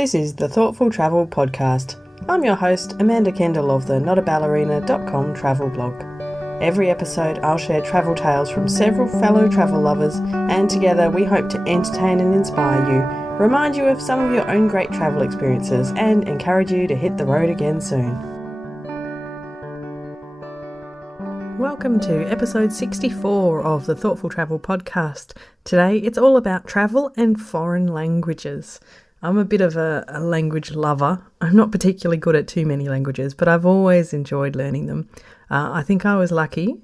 This is the Thoughtful Travel Podcast. I'm your host, Amanda Kendall of the notaballerina.com travel blog. Every episode I'll share travel tales from several fellow travel lovers, and together we hope to entertain and inspire you, remind you of some of your own great travel experiences, and encourage you to hit the road again soon. Welcome to episode 64 of the Thoughtful Travel Podcast. Today it's all about travel and foreign languages. I'm a bit of a language lover. I'm not particularly good at too many languages, but I've always enjoyed learning them. I think I was lucky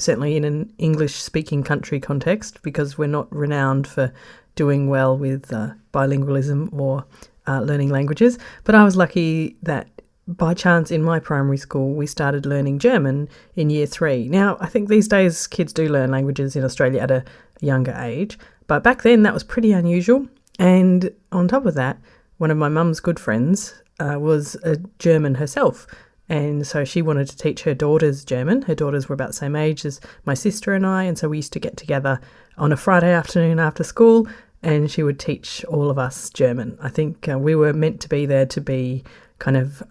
certainly in an English-speaking country context, because we're not renowned for doing well with bilingualism or learning languages. But I was lucky that by chance in my primary school we started learning German in year 3. Now, I think these days kids do learn languages in Australia at a younger age, but back then that was pretty unusual. And on top of that, one of my mum's good friends was a German herself. And so she wanted to teach her daughters German. Her daughters were about the same age as my sister and I. And so we used to get together on a Friday afternoon after school, and she would teach all of us German. I think we were meant to be there to be kind of,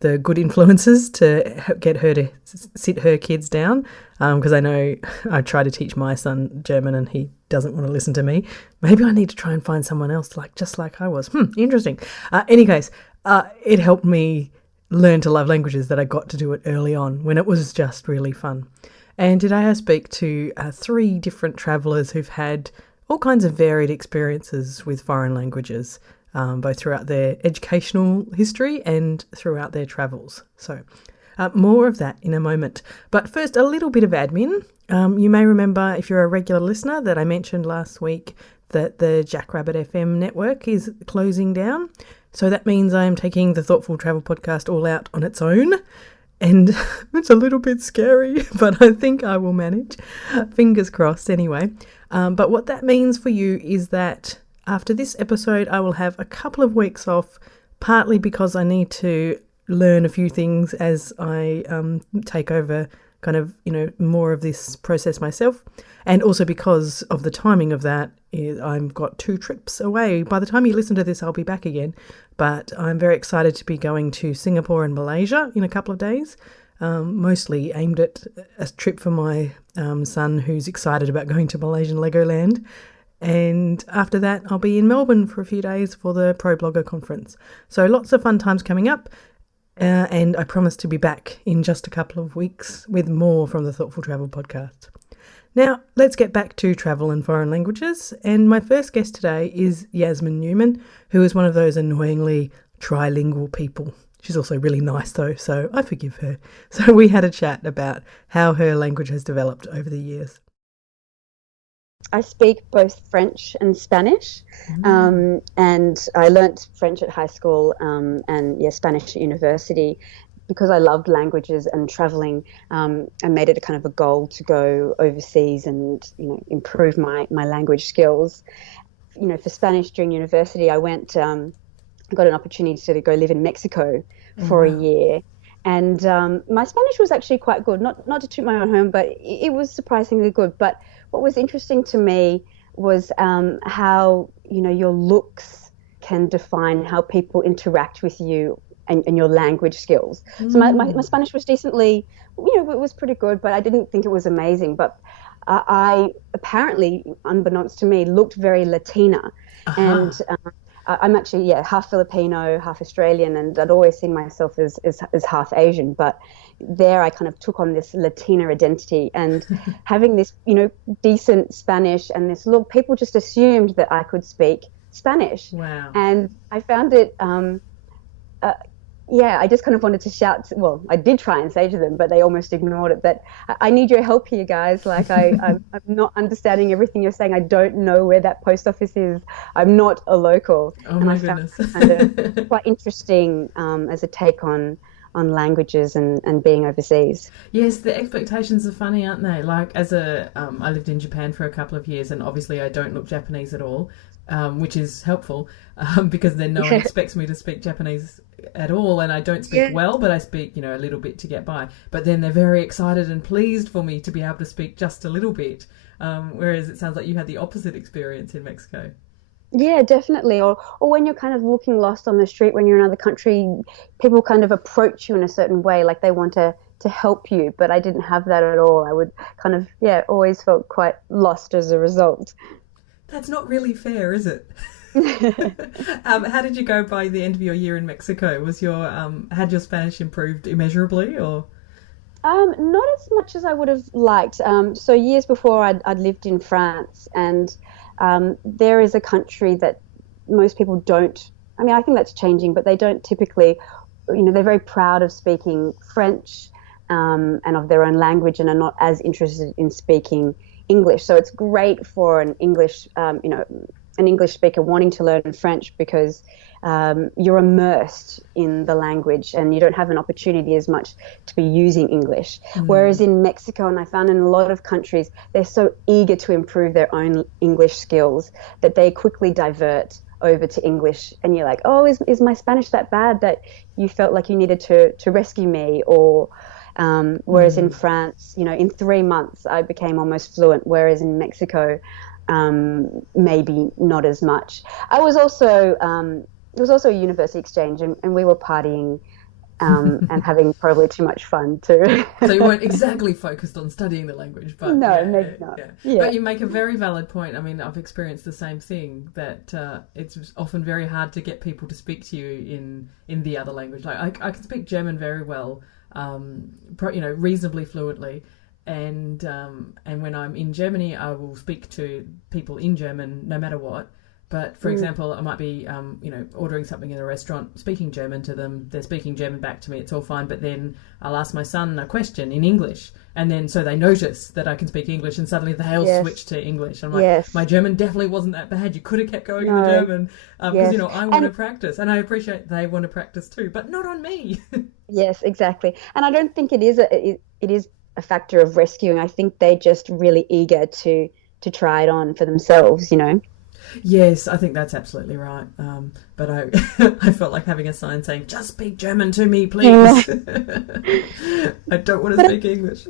the good influences to get her to sit her kids down. Because I know I try to teach my son German and he doesn't want to listen to me. Maybe I need to try and find someone else just like I was. Interesting. Anyways, it helped me learn to love languages that I got to do it early on when it was just really fun. And today I speak to 3 different travellers who've had all kinds of varied experiences with foreign languages, both throughout their educational history and throughout their travels. So more of that in a moment. But first, a little bit of admin. You may remember, if you're a regular listener, that I mentioned last week that the Jackrabbit FM network is closing down. So that means I am taking the Thoughtful Travel Podcast all out on its own. And it's a little bit scary, but I think I will manage. Fingers crossed anyway. But what that means for you is that after this episode, I will have a couple of weeks off, partly because I need to learn a few things as I take over kind of, more of this process myself. And also because of the timing of that, I've got 2 trips away. By the time you listen to this, I'll be back again. But I'm very excited to be going to Singapore and Malaysia in a couple of days, mostly aimed at a trip for my son, who's excited about going to Malaysian Legoland. And after that, I'll be in Melbourne for a few days for the Pro Blogger Conference. So lots of fun times coming up. And I promise to be back in just a couple of weeks with more from the Thoughtful Travel Podcast. Now, let's get back to travel and foreign languages. And my first guest today is Yasmin Newman, who is one of those annoyingly trilingual people. She's also really nice though, so I forgive her. So we had a chat about how her language has developed over the years. I speak both French and Spanish, and I learnt French at high school and Spanish at university. Because I loved languages and travelling, I made it a kind of a goal to go overseas and improve my language skills. For Spanish during university, I went got an opportunity to go live in Mexico for a year. And my Spanish was actually quite good, not to toot my own home, but it was surprisingly good. But what was interesting to me was how, your looks can define how people interact with you and your language skills. So my Spanish was decently, it was pretty good, but I didn't think it was amazing. But I apparently, unbeknownst to me, looked very Latina. And I'm actually, half Filipino, half Australian, and I'd always seen myself as half Asian. But there I kind of took on this Latina identity, and having this, decent Spanish and this look, people just assumed that I could speak Spanish. Wow. And I found it, I just kind of wanted to shout. Well, I did try and say to them, but they almost ignored it, that I need your help here, guys. Like, I'm not understanding everything you're saying. I don't know where that post office is. I'm not a local. Oh, my goodness. I found it kind of quite interesting as a take on languages and being overseas. Yes, the expectations are funny, aren't they? Like, I lived in Japan for a couple of years, and obviously I don't look Japanese at all, which is helpful because then no one expects me to speak Japanese at all, and I don't speak well, but I speak, a little bit to get by. But then they're very excited and pleased for me to be able to speak just a little bit, whereas it sounds like you had the opposite experience in Mexico. Yeah, definitely. Or when you're kind of looking lost on the street when you're in another country, people kind of approach you in a certain way, like they want to help you. But I didn't have that at all. I would kind of, yeah, always felt quite lost as a result. That's not really fair, is it? How did you go by the end of your year in Mexico? Was your had your Spanish improved immeasurably, or? Not as much as I would have liked. So years before, I'd lived in France, and there is a country that most people don't. I mean, I think that's changing, but they don't typically. They're very proud of speaking French and of their own language, and are not as interested in speaking English. So it's great for an English, an English speaker wanting to learn French because you're immersed in the language and you don't have an opportunity as much to be using English. Whereas in Mexico, and I found in a lot of countries, they're so eager to improve their own English skills that they quickly divert over to English, and you're like, oh, is my Spanish that bad that you felt like you needed to rescue me? Or whereas in France, in 3 months I became almost fluent, whereas in Mexico, maybe not as much. I was also it was also a university exchange, and we were partying and having probably too much fun too. So you weren't exactly focused on studying the language, but no, maybe not. Yeah. Yeah. But you make a very valid point. I mean, I've experienced the same thing, that it's often very hard to get people to speak to you in the other language. Like I can speak German very well, reasonably fluently. And when I'm in Germany, I will speak to people in German no matter what. But for example, I might be ordering something in a restaurant, speaking German to them. They're speaking German back to me. It's all fine. But then I'll ask my son a question in English, and then so they notice that I can speak English, and suddenly they all switch to English. I'm like, my German definitely wasn't that bad. You could have kept going in the German because I want to practice, and I appreciate they want to practice too, but not on me. Yes, exactly. And I don't think it is a factor of rescuing. I think they're just really eager to try it on for themselves, Yes, I think that's absolutely right. But I I felt like having a sign saying, just speak German to me, please. I don't want to speak English.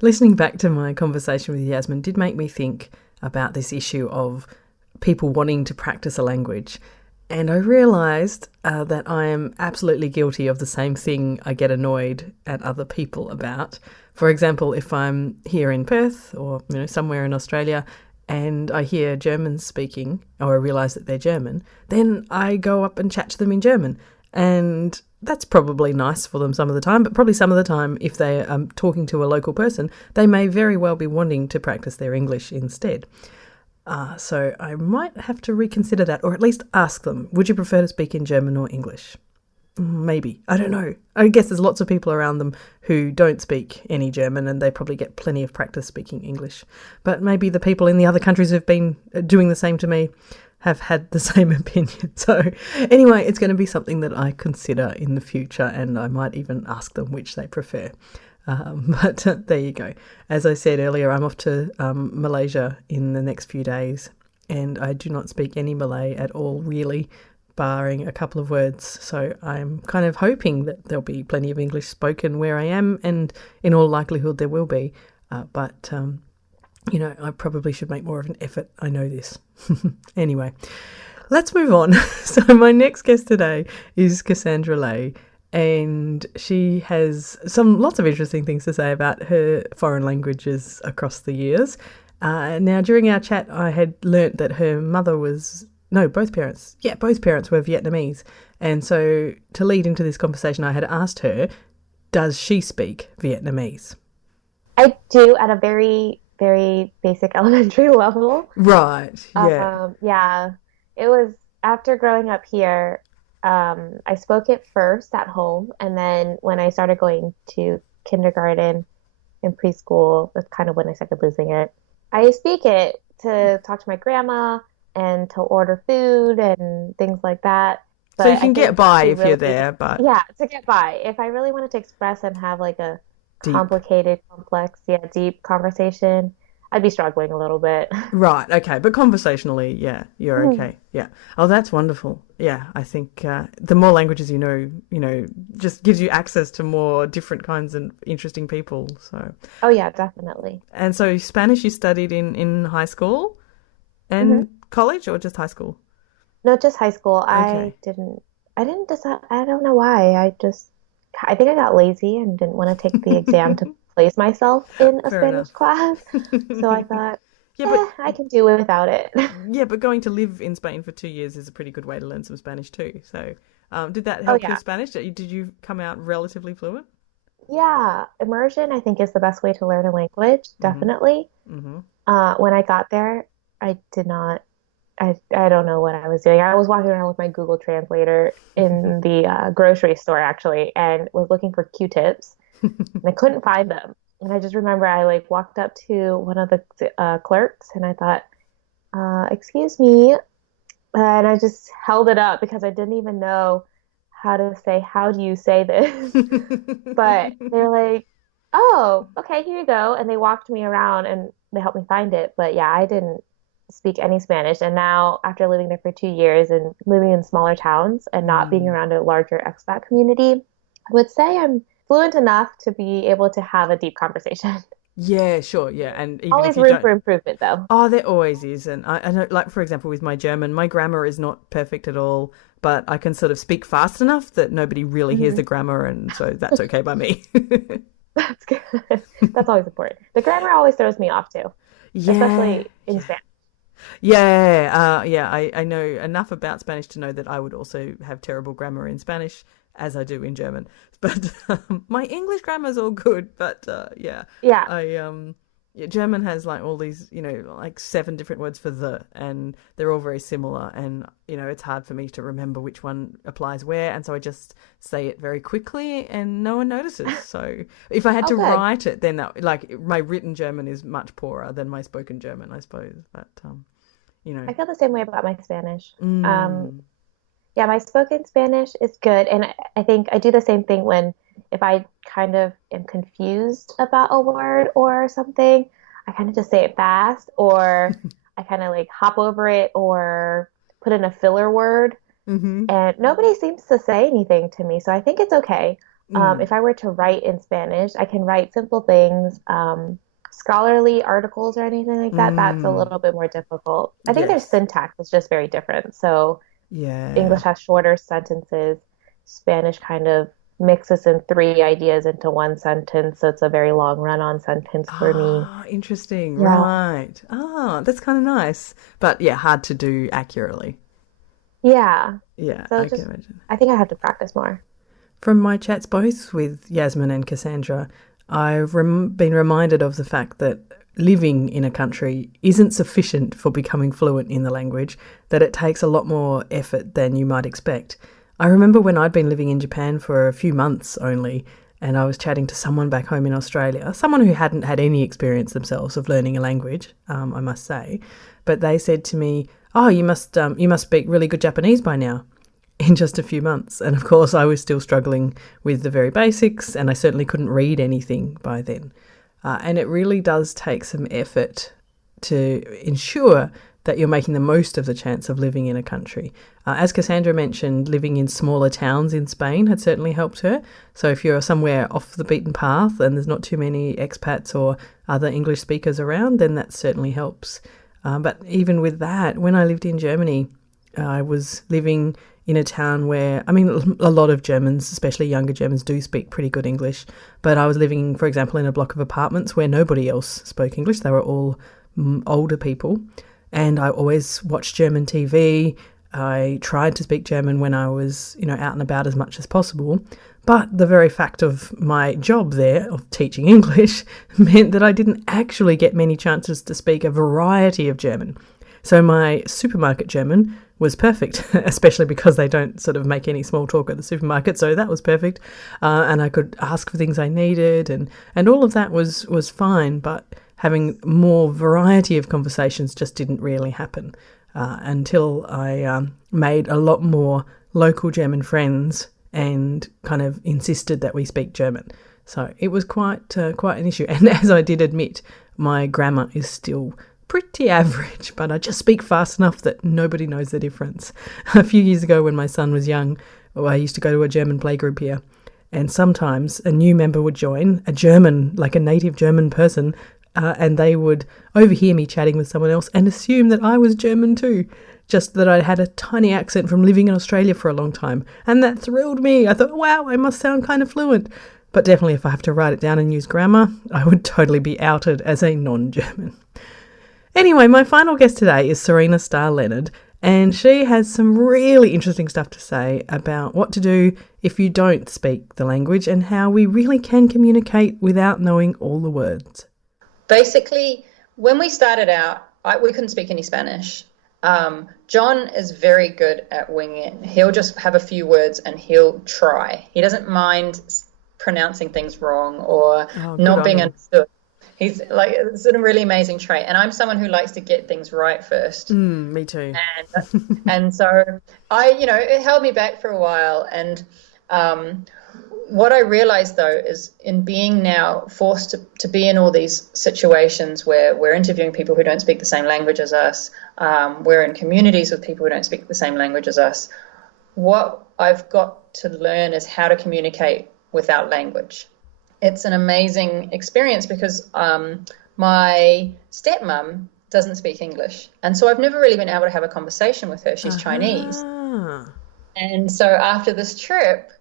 Listening back to my conversation with Yasmin did make me think about this issue of people wanting to practice a language. And I realised that I am absolutely guilty of the same thing I get annoyed at other people about. For example, if I'm here in Perth or somewhere in Australia and I hear Germans speaking, or I realise that they're German, then I go up and chat to them in German. And that's probably nice for them some of the time, but probably some of the time, if they are talking to a local person, they may very well be wanting to practice their English instead. So I might have to reconsider that, or at least ask them, would you prefer to speak in German or English? Maybe. I don't know. I guess there's lots of people around them who don't speak any German, and they probably get plenty of practice speaking English. But maybe the people in the other countries who've been doing the same to me have had the same opinion. So anyway, it's going to be something that I consider in the future, and I might even ask them which they prefer. But there you go. As I said earlier, I'm off to Malaysia in the next few days, and I do not speak any Malay at all, really, barring a couple of words. So I'm kind of hoping that there'll be plenty of English spoken where I am, and in all likelihood there will be. But I probably should make more of an effort. I know this. Anyway, let's move on. So my next guest today is Cassandra Lay. And she has lots of interesting things to say about her foreign languages across the years. Now, during our chat, I had learnt that her mother both parents were Vietnamese. And so to lead into this conversation, I had asked her, does she speak Vietnamese? I do, at a very, very basic elementary level. Right, yeah. Yeah, it was after growing up here. I spoke it first at home, and then when I started going to kindergarten and preschool, that's kind of when I started losing it. I speak it to talk to my grandma and to order food and things like that. But so you can get by if you're there, but... Yeah, to get by. If I really wanted to express and have like a complicated, complex, deep conversation, I'd be struggling a little bit. Right, okay. But conversationally, yeah, you're okay. Yeah. Oh, that's wonderful. Yeah, I think the more languages you know, just gives you access to more different kinds of interesting people. So. Oh, yeah, definitely. And so Spanish you studied in high school, and college or just high school? No, just high school. Okay. I didn't decide, I don't know why. I think I got lazy and didn't want to take the exam to place myself in a Fair Spanish enough. class. So I thought, Yeah, but I can do without it. yeah, but going to live in Spain for 2 years is a pretty good way to learn some Spanish too. So, did that Oh help your yeah. Spanish? Did you come out relatively fluent? Yeah, immersion I think is the best way to learn a language, Mm-hmm. definitely. Mm-hmm. When I got there, I did not I don't know what I was doing. I was walking around with my Google Translator in the grocery store actually and was looking for Q-tips and I couldn't find them. And I just remember I like walked up to one of the clerks and I thought, excuse me. And I just held it up because I didn't even know how to say, how do you say this? But they're like, oh, okay, here you go. And they walked me around and they helped me find it. But yeah, I didn't speak any Spanish. And now, after living there for 2 years and living in smaller towns and not being Mm. around a larger expat community, I would say I'm fluent enough to be able to have a deep conversation. Yeah, sure, yeah. And even if Always you room for don't, improvement, though. oh, there always is. And I know, like, for example, with my German, my grammar is not perfect at all, but I can sort of speak fast enough that nobody really hears Hmm. the grammar. And so that's okay by me. That's good. That's always important. The grammar always throws me off too, Yeah, especially in Spanish. yeah. I know enough about Spanish to know that I would also have terrible grammar in Spanish, as I do in German. But my English grammar is all good. But yeah, Yeah. I yeah, German has like all these, like 7 different words for the, and they're all very similar. And it's hard for me to remember which one applies where, and so I just say it very quickly, and no one notices. So if I had Oh, to good. write it, then like my written German is much poorer than my spoken German, I suppose. But you know. I feel the same way about my Spanish. Mm. Yeah, my spoken Spanish is good. And I think I do the same thing when if I kind of am confused about a word or something, I kind of just say it fast or I kind of like hop over it or put in a filler word. Mm-hmm. And nobody seems to say anything to me. So I think it's okay. Mm. If I were to write in Spanish, I can write simple things. Scholarly articles or anything like that, that's a Mm. little bit more difficult. I think their Yes. syntax is just very different. So Yeah. English has shorter sentences. Spanish kind of mixes in three ideas into one sentence. So it's a very long run-on sentence for me. Ah, interesting. Yeah. Right. Ah, that's kind of nice. But yeah, hard to do accurately. Yeah. Yeah, So I can just, imagine. I think I have to practice more. From my chats both with Yasmin and Cassandra, I've been reminded of the fact that living in a country isn't sufficient for becoming fluent in the language, that it takes a lot more effort than you might expect. I remember when I'd been living in Japan for a few months only, and I was chatting to someone back home in Australia, someone who hadn't had any experience themselves of learning a language, I must say, but they said to me, "Oh, you must speak really good Japanese by now." In just a few months. And of course, I was still struggling with the very basics, and I certainly couldn't read anything by then. And it really does take some effort to ensure that you're making the most of the chance of living in a country. As Cassandra mentioned, living in smaller towns in Spain had certainly helped her. So if you're somewhere off the beaten path and there's not too many expats or other English speakers around, then that certainly helps. But even with that, when I lived in Germany, I was living in a town where, I mean, a lot of Germans, especially younger Germans, do speak pretty good English. But I was living, for example, in a block of apartments where nobody else spoke English. They were all older people. And I always watched German TV. I tried to speak German when I was, out and about as much as possible. But the very fact of my job there, of teaching English, meant that I didn't actually get many chances to speak a variety of German. So my supermarket German was perfect, especially because they don't sort of make any small talk at the supermarket, so that was perfect. And I could ask for things I needed, and all of that was fine, but having more variety of conversations just didn't really happen until I made a lot more local German friends and kind of insisted that we speak German. So it was quite an issue. And as I did admit, my grammar is still pretty average, but I just speak fast enough that nobody knows the difference. A few years ago when my son was young, I used to go to a German playgroup here, and sometimes a new member would join, a German, like a native German person, and they would overhear me chatting with someone else and assume that I was German too, just that I had a tiny accent from living in Australia for a long time. And that thrilled me. I thought, wow, I must sound kind of fluent. But definitely if I have to write it down and use grammar, I would totally be outed as a non-German. Anyway, my final guest today is Serena Star-Leonard, and she has some really interesting stuff to say about what to do if you don't speak the language and how we really can communicate without knowing all the words. Basically, when we started out, we couldn't speak any Spanish. John is very good at winging it. He'll just have a few words and he'll try. He doesn't mind pronouncing things wrong or not being understood. He's like, it's a really amazing trait. And I'm someone who likes to get things right first. Me too. And so it held me back for a while. And what I realized, though, is in being now forced to be in all these situations where we're interviewing people who don't speak the same language as us, we're in communities with people who don't speak the same language as us, what I've got to learn is how to communicate without language. It's an amazing experience because my stepmom doesn't speak English. And so I've never really been able to have a conversation with her. She's Chinese. And so after this trip,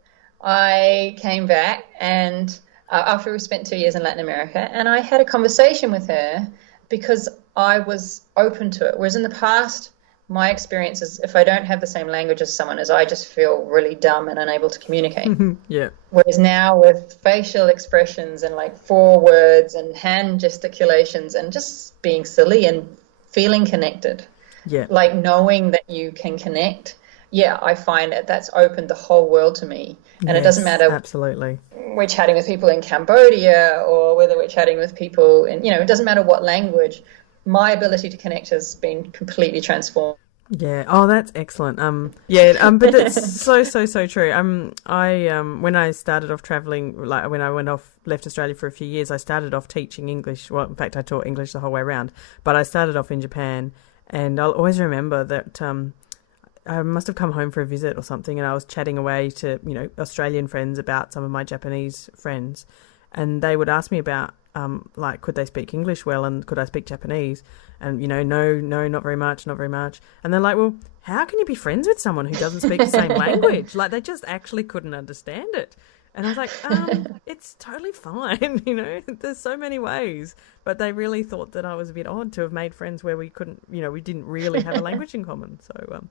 I came back and after we spent 2 years in Latin America, and I had a conversation with her because I was open to it. Whereas in the past, my experience is if I don't have the same language as someone, I just feel really dumb and unable to communicate. Yeah. Whereas now with facial expressions and like 4 words and hand gesticulations and just being silly and feeling connected, like knowing that you can connect, I find that's opened the whole world to me. And it doesn't matter. Absolutely. We're chatting with people in Cambodia or whether we're chatting with people in, it doesn't matter what language. My ability to connect has been completely transformed. Yeah. Oh, that's excellent. But that's so true. When I started off traveling, like when I left Australia for a few years, I started off teaching English. Well, in fact, I taught English the whole way around, but I started off in Japan, and I'll always remember that, I must have come home for a visit or something, and I was chatting away to, Australian friends about some of my Japanese friends, and they would ask me about, could they speak English well and could I speak Japanese? And, no, not very much. And they're like, well, how can you be friends with someone who doesn't speak the same language? Like, they just actually couldn't understand it. And I was like, it's totally fine, there's so many ways. But they really thought that I was a bit odd to have made friends where we couldn't, we didn't really have a language in common. So,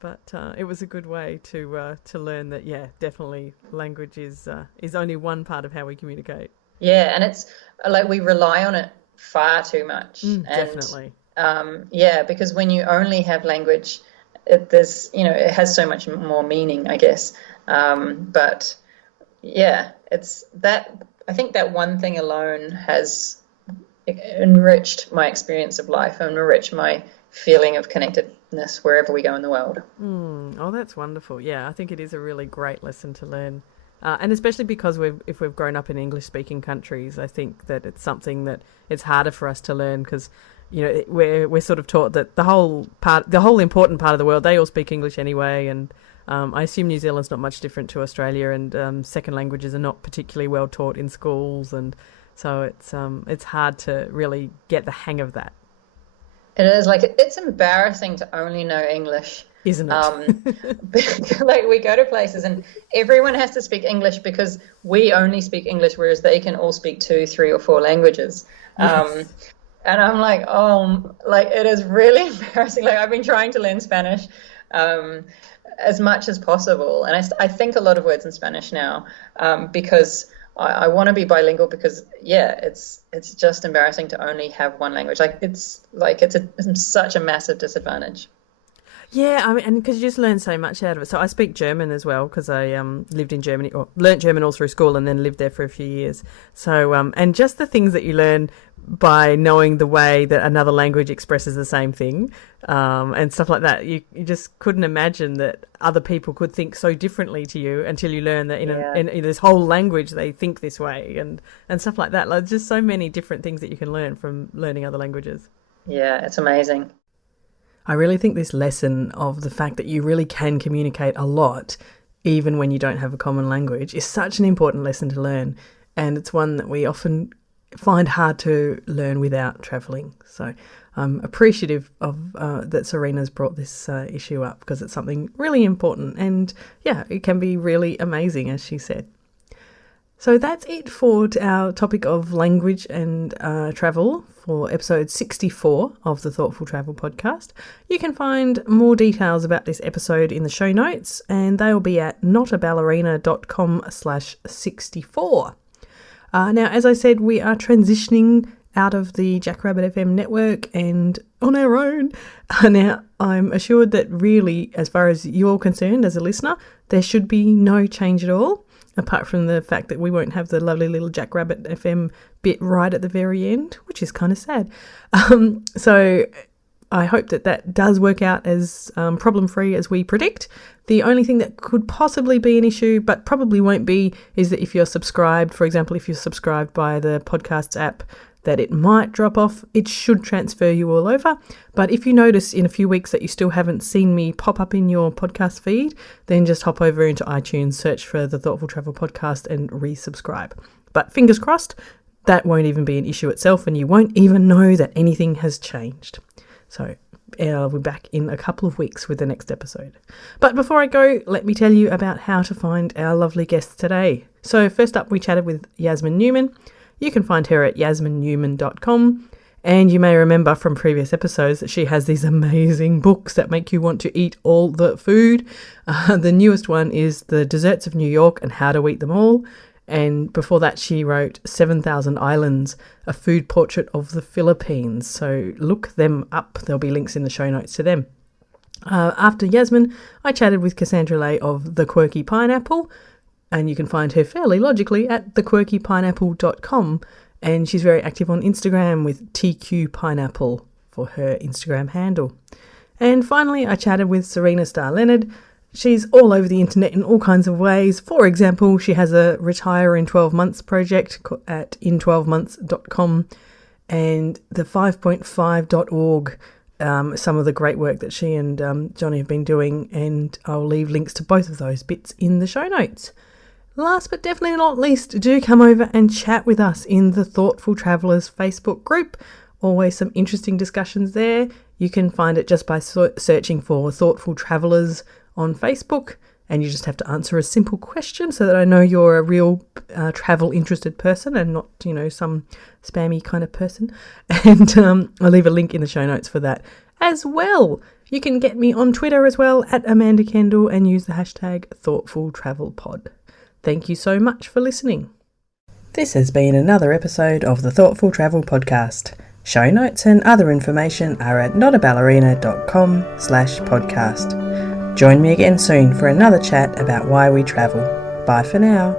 but it was a good way to learn that, definitely language is only one part of how we communicate. Yeah, and it's like we rely on it far too much. Definitely. Because when you only have language, it has so much more meaning, I guess. But it's that. I think that one thing alone has enriched my experience of life and enriched my feeling of connectedness wherever we go in the world. Oh, that's wonderful. Yeah, I think it is a really great lesson to learn. And especially because if we've grown up in English-speaking countries, I think that it's something that it's harder for us to learn because, we're sort of taught that the whole important part of the world, they all speak English anyway. And I assume New Zealand's not much different to Australia, and second languages are not particularly well taught in schools, and so it's hard to really get the hang of that. It is it's embarrassing to only know English. Isn't it? Like we go to places and everyone has to speak English because we only speak English, whereas they can all speak 2, 3, or 4 languages. Yes. And I'm like, it is really embarrassing. Like I've been trying to learn Spanish as much as possible. And I think a lot of words in Spanish now because I want to be bilingual because, it's just embarrassing to only have one language. It's such a massive disadvantage. Yeah, and because you just learn so much out of it. So I speak German as well because I lived in Germany, or learnt German all through school and then lived there for a few years. So, and just the things that you learn by knowing the way that another language expresses the same thing and stuff like that. You just couldn't imagine that other people could think so differently to you until you learn that in this whole language they think this way and stuff like that. Like, just so many different things that you can learn from learning other languages. Yeah, it's amazing. I really think this lesson of the fact that you really can communicate a lot, even when you don't have a common language, is such an important lesson to learn. And it's one that we often find hard to learn without travelling. So I'm appreciative of that Serena's brought this issue up, because it's something really important, and yeah, it can be really amazing, as she said. So that's it for our topic of language and travel for episode 64 of the Thoughtful Travel podcast. You can find more details about this episode in the show notes, and they'll be at notaballerina.com/64. Now, as I said, we are transitioning out of the Jackrabbit FM network and on our own. Now, I'm assured that really, as far as you're concerned as a listener, there should be no change at all, apart from the fact that we won't have the lovely little Jackrabbit FM bit right at the very end, which is kind of sad. So I hope that does work out as problem-free as we predict. The only thing that could possibly be an issue, but probably won't be, is that if you're subscribed, for example, if you're subscribed by the podcasts app, that it might drop off. It should transfer you all over. But if you notice in a few weeks that you still haven't seen me pop up in your podcast feed, then just hop over into iTunes, search for the Thoughtful Travel podcast and resubscribe. But fingers crossed, that won't even be an issue itself, and you won't even know that anything has changed. So I'll be back in a couple of weeks with the next episode. But before I go, let me tell you about how to find our lovely guests today. So first up, we chatted with Yasmin Newman. You can find her at yasminnewman.com, and you may remember from previous episodes that she has these amazing books that make you want to eat all the food. The newest one is The Desserts of New York and How to Eat Them All, and before that she wrote 7,000 Islands, a food portrait of the Philippines. So look them up, there'll be links in the show notes to them. After Yasmin, I chatted with Cassandra of The Quirky Pineapple, and you can find her fairly logically at thequirkypineapple.com, and she's very active on Instagram with TQ Pineapple for her Instagram handle. And finally, I chatted with Serena Star-Leonard. She's all over the internet in all kinds of ways. For example, she has a Retire in 12 Months project at in12months.com, and the 5.5.org, some of the great work that she and Johnny have been doing, and I'll leave links to both of those bits in the show notes. Last but definitely not least, do come over and chat with us in the Thoughtful Travellers Facebook group. Always some interesting discussions there. You can find it just by searching for Thoughtful Travellers on Facebook, and you just have to answer a simple question so that I know you're a real travel interested person and not, some spammy kind of person. And I'll leave a link in the show notes for that as well. You can get me on Twitter as well at Amanda Kendall and use the hashtag ThoughtfulTravelPod. Thank you so much for listening. This has been another episode of the Thoughtful Travel Podcast. Show notes and other information are at notaballerina.com/podcast. Join me again soon for another chat about why we travel. Bye for now.